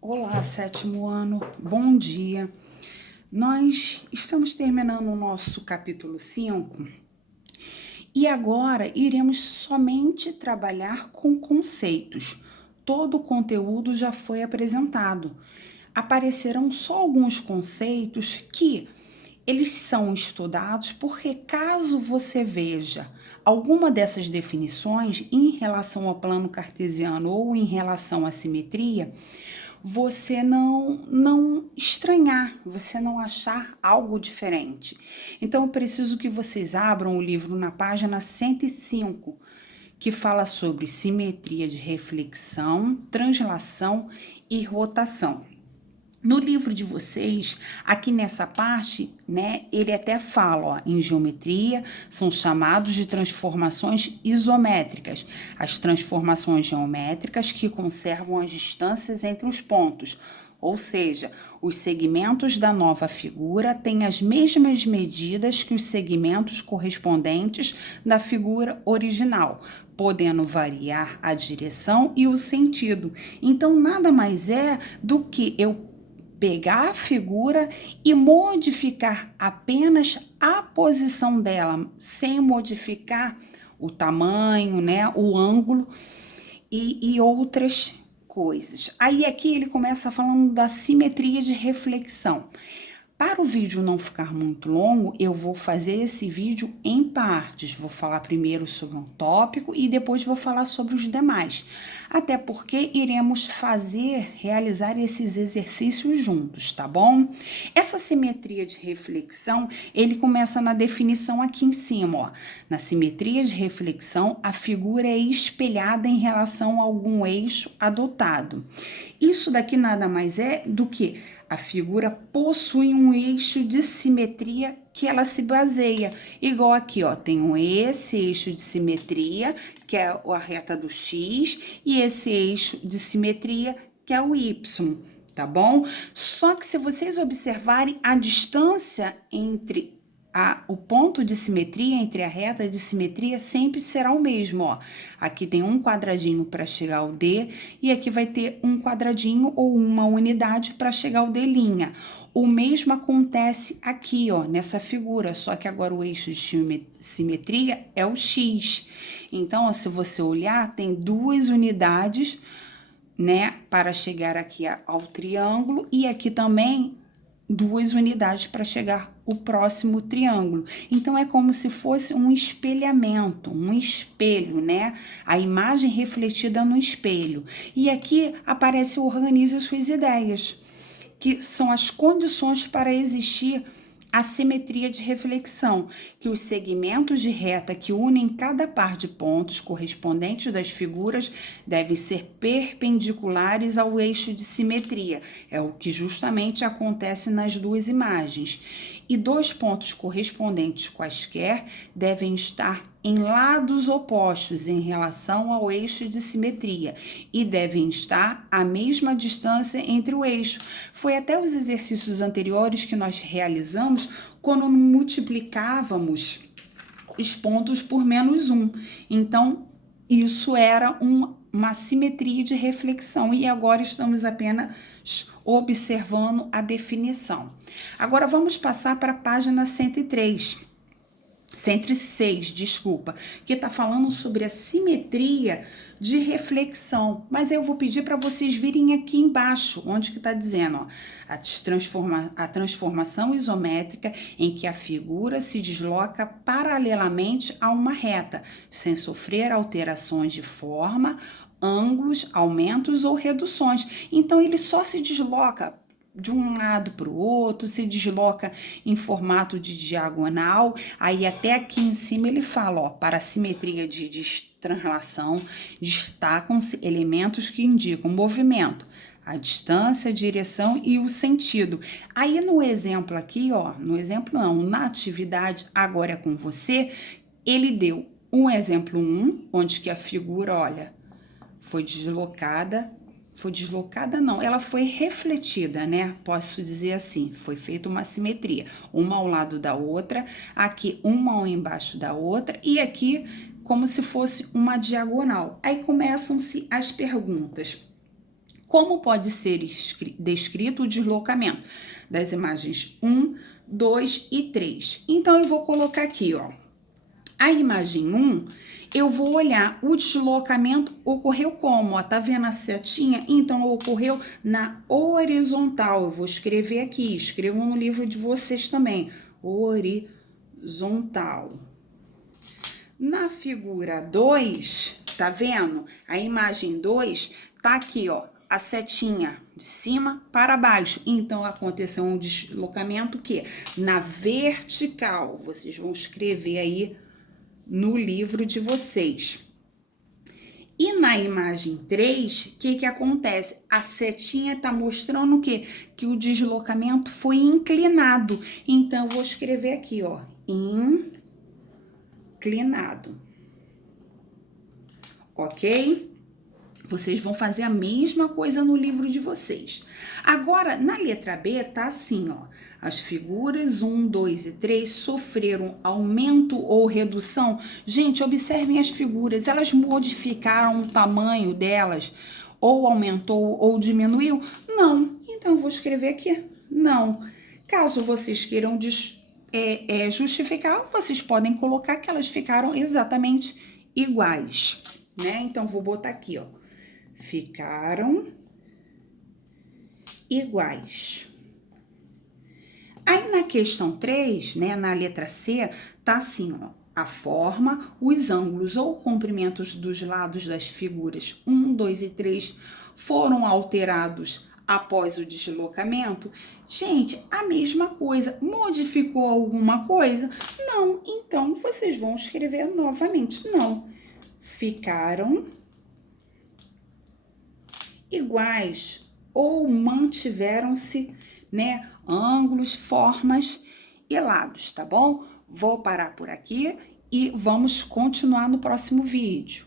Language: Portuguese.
Olá, sétimo ano, bom dia. Nós estamos terminando o nosso capítulo 5 e agora iremos somente trabalhar com conceitos. Todo o conteúdo já foi apresentado. Aparecerão só alguns conceitos que eles são estudados porque caso você veja alguma dessas definições em relação ao plano cartesiano ou em relação à simetria, você não estranhar, você não achar algo diferente. Então eu preciso que vocês abram o livro na página 105, que fala sobre simetria de reflexão, translação e rotação. No livro de vocês, aqui nessa parte, né, ele até fala, ó, em geometria, são chamados de transformações isométricas. As transformações geométricas que conservam as distâncias entre os pontos, ou seja, os segmentos da nova figura têm as mesmas medidas que os segmentos correspondentes da figura original, podendo variar a direção e o sentido. Então, nada mais é do que eu pegar a figura e modificar apenas a posição dela, sem modificar o tamanho, né, o ângulo e outras coisas. Aí aqui ele começa falando da simetria de reflexão. Para o vídeo não ficar muito longo, eu vou fazer esse vídeo em partes. Vou falar primeiro sobre um tópico e depois vou falar sobre os demais. Até porque iremos realizar esses exercícios juntos, tá bom? Essa simetria de reflexão, ele começa na definição aqui em cima, ó. Na simetria de reflexão, a figura é espelhada em relação a algum eixo adotado. Isso daqui nada mais é do que a figura possui um eixo de simetria que ela se baseia. Igual aqui, ó, tem esse eixo de simetria, que é a reta do X, e esse eixo de simetria, que é o Y, tá bom? Só que se vocês observarem a distância entre o ponto de simetria entre a reta de simetria sempre será o mesmo, ó. Aqui tem um quadradinho para chegar ao D e aqui vai ter um quadradinho ou uma unidade para chegar ao D'. O mesmo acontece aqui, ó, nessa figura, só que agora o eixo de simetria é o X. Então, ó, se você olhar, tem duas unidades, né, para chegar aqui ao triângulo e aqui também duas unidades para chegar o próximo triângulo. Então é como se fosse um espelhamento, um espelho, né? A imagem refletida no espelho. E aqui aparece o Organize Suas Ideias, que são as condições para existir a simetria de reflexão, que os segmentos de reta que unem cada par de pontos correspondentes das figuras devem ser perpendiculares ao eixo de simetria. É o que justamente acontece nas duas imagens. E dois pontos correspondentes quaisquer devem estar em lados opostos em relação ao eixo de simetria e devem estar à mesma distância entre o eixo. Foi até os exercícios anteriores que nós realizamos quando multiplicávamos os pontos por -1. Então, isso era uma simetria de reflexão e agora estamos apenas observando a definição. Agora vamos passar para a página 103. 106, desculpa, que está falando sobre a simetria de reflexão. Mas eu vou pedir para vocês virem aqui embaixo, onde que está dizendo, ó, a transformação isométrica em que a figura se desloca paralelamente a uma reta, sem sofrer alterações de forma, ângulos, aumentos ou reduções. Então, ele só se desloca de um lado para o outro, se desloca em formato de diagonal, aí até aqui em cima ele fala, ó, para a simetria de translação, destacam-se elementos que indicam movimento, a distância, a direção e o sentido. Aí no exemplo aqui, ó, no exemplo não, na atividade agora é com você, ele deu um exemplo 1, onde que a figura, olha, foi deslocada não, ela foi refletida, né? Posso dizer assim, foi feita uma simetria, uma ao lado da outra, aqui uma embaixo da outra e aqui como se fosse uma diagonal. Aí começam-se as perguntas. Como pode ser descrito o deslocamento das imagens 1, 2 e 3? Então, eu vou colocar aqui, ó. A imagem 1, eu vou olhar, o deslocamento ocorreu como? Ó, tá vendo a setinha? Então, ocorreu na horizontal. Eu vou escrever aqui, escrevam no livro de vocês também. Horizontal. Na figura 2, tá vendo? A imagem 2 tá aqui, ó, a setinha de cima para baixo. Então, aconteceu um deslocamento que na vertical. Vocês vão escrever aí no livro de vocês. E na imagem 3, o que acontece? A setinha tá mostrando o quê? Que o deslocamento foi inclinado. Então, eu vou escrever aqui, ó, inclinado. Ok? Vocês vão fazer a mesma coisa no livro de vocês. Agora, na letra B, tá assim, ó. As figuras 1, 2 e 3 sofreram aumento ou redução. Gente, observem as figuras. Elas modificaram o tamanho delas? Ou aumentou ou diminuiu? Não. Então, eu vou escrever aqui. Não. Caso vocês queiram justificar, vocês podem colocar que elas ficaram exatamente iguais, né? Então, vou botar aqui, ó. Ficaram iguais. Aí na questão 3, né, na letra C, tá assim, ó. A forma, os ângulos ou comprimentos dos lados das figuras 1, 2 e 3 foram alterados após o deslocamento. Gente, a mesma coisa. Modificou alguma coisa? Não. Então, vocês vão escrever novamente. Não. Ficaram iguais ou mantiveram-se, né, ângulos, formas e lados, tá bom? Vou parar por aqui e vamos continuar no próximo vídeo.